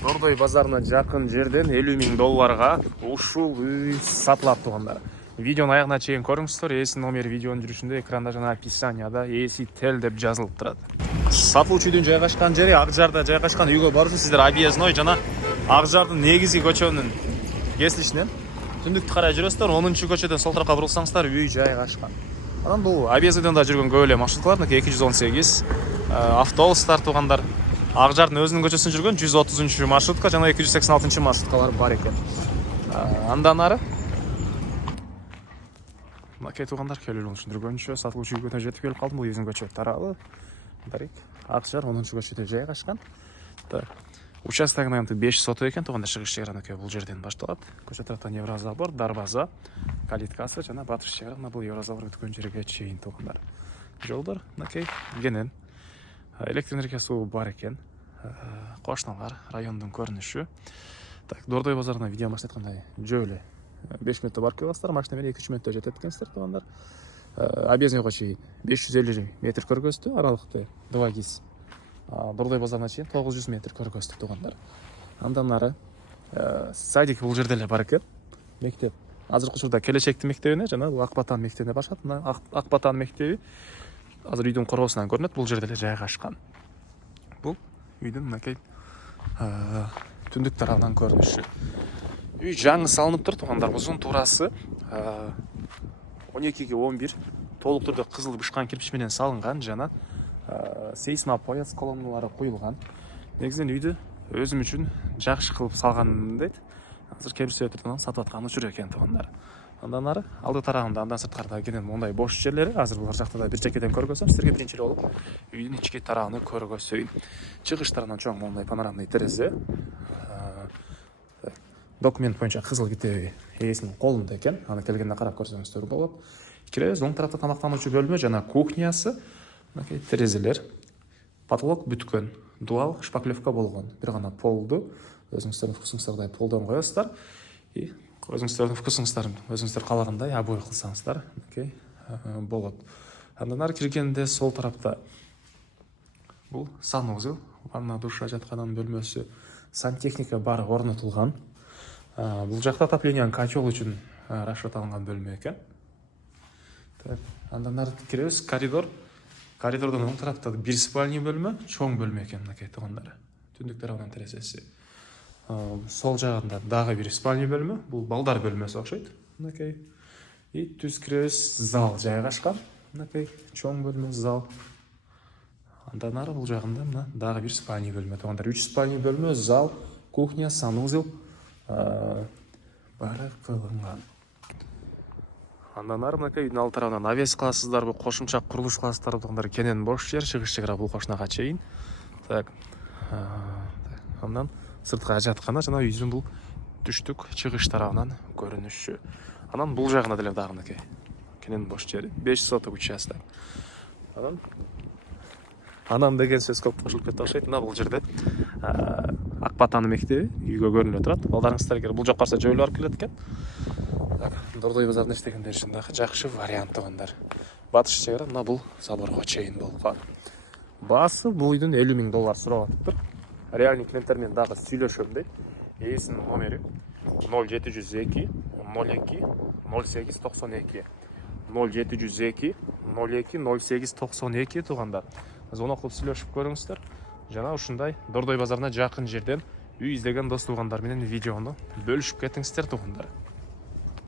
Дордой базарына жақын жерден 50 000 долларға ушул үй сатылат тугандар. Видеоны аягына чейин көрүңүздөр. Эсин номер видеонун жүрүшүндө экранда жана описанияда эси тел деп жазылып турат. Сатылуучу үйдүн жайгашкан жери Ак Жарда жайгашкан. Үйгө баруу үчүн сиздер объездной жана Ак Жардын негизги көчөнүн кесилишинен түндүктү карай жүрөсүздөр. 10-көчөдөн сол тарапка бурулсаңыздар үй жайгашкан. Анан бул объездойдон да жүргөн көп эле маршруткалар 218 автобустар тугандар. Ак Жардын өзүнүн көчөсүнөн жүргөн 130 маршрутка жана 286 маршруткалар бар экен. Андан ары макет тугандар келүү түшүндүргөнчө сатылуучу үйгө жетип келип калдым. Бул биздин көчө тарабы. Дарик Ак Жар 10-көчөдө жайгашкан. Участогунун аянты 5 соту экен тугандар. Чыгыш чегара бул жерден башталат. Көчө тараптан Евразабор, Дарбаза, калиткасы жана батыш чегара бул Евразабор бүткөн жерге чейин тугандар. Жолдор накей кенен. Электр энергиясы бар экен. Кошуналар, райондун көрүнүшү. Так, Дордой базарына видео баштаткандай жөө эле 5 мүнөттө барып келасыздар. Машина менен 2-3 мүнөттө жетет экенсиздер тугандар. Объездныйга чейин 550 метр көргөздү, аралыкты 2 гиз. Дордой базарына чейин 900 метр көргөздү тугандар. Андан ары садик бул жерде эле бар экен. Мектеп азыркы учурда келечектин мектебине жана Ак Батан мектебине башат. Ак Батан мектеби азыр үйдүн короосунан көрүнөт. Бул жерде эле жайгашкан. Бул үйдүн мынакей түндүк тарабынан көрүнүшү. Үй жаңы салынып тур тугандар. Узун туурасы 12 ге 11 толук түрдө кызыл бышкан кирпич менен салынган жана сейсмопояс колонналары куюлган. Негизинен үйдү өзүм үчүн жакшы кылып салган дейт. Азыр кээ бир себептерден сатып атканы жүр экен тугандар. Андан ары алды тарабында андан сырткарда кенен мондай бош жерлери. Азыр булар жакта да бир жекеден көргөзөм. Сиздерге биринчи эле болуп үйдүн ички тарабын көргөзөйүн. Чыгыш тарабынан чоң мондай панорамный терезе. Документ боюнча кызыл китеби ээсинин колунда экен. Аны келгенде карап көрсөңүздөр болот. Киребиз, оң тарапта тамактануучу бөлмө жана кухнясы. Мынакей терезелер. Потолок бүткөн. Дуал шпаклевка болгон. Бир гана полду өзүңүздөрдүн вкусуңуздардай полдон коесуздар. И өзүңүздөрдүн вкусуңуздарын өзүңүздөр каалагандай обой кылсаңыздар, мынакей болот. Андан ары киргенде сол тарапта бул санузел, ванна, душа жаткан бөлмөсү, сантехника бар орнотулган. Бул жакта отоплениянын котел үчүн расчет алынган бөлмө экен. Андан ары киребиз, коридор. Коридордон оң тарапта бир спальня бөлмө, чоң бөлмө экен мынакей тугандар. Түндүк тарабынан терезеси. Сол жагында дагы бир спальня бөлмө, бул балдар бөлмөсү окшойт. Мынакей. И түз киребиз, зал жайгашкан. Мынакей чоң бөлмө, зал. Андан ары бул жагында мына дагы бир спальня бөлмө тугандар. 3 спальня бөлмө, зал, кухня, санузел бары кылынган. Андан ары мынакей үйдүн алды тарабынан навес кыласыздар, бул кошумча курулуш кыласыздар тугандар. Кенен бош жер, чыгыш чегара бул кошунага чейин. Так. Андан сыртка жатканда жана үйдүн бул түштүк чыгыш тарабынан көрүнүшү. Анан бул жагына деле дагы мынакей кенен бош жери 5 соток участок. Анан деген сөз көп кошулуп кетти окшойт. Мына бул жерде Ак Батан мектеби үйгө көрүнүп турат. Балдарыңыздар эгер бул жакка барса жөө эле барып келет экен. Так, Дордой базарында иштегендер үчүн дагы жакшы вариант тугандар. Батыш чегара мына бул заборго чейин болгон. Баасы бул үйдүн 50 000 доллар сурап атыптыр. Реальный клиенттер менен дагы сүйлөшөм дейт. Ээсинин номери 0702 02 08 92 0702 02 08 92 тугандар. Звонок кылып сүйлөшүп көрүңүздөр. Жана ушундай Дордой базарына жакын жерден үй издеген дос туугандар менен видеону бөлүшүп кетиңиздер тугандар.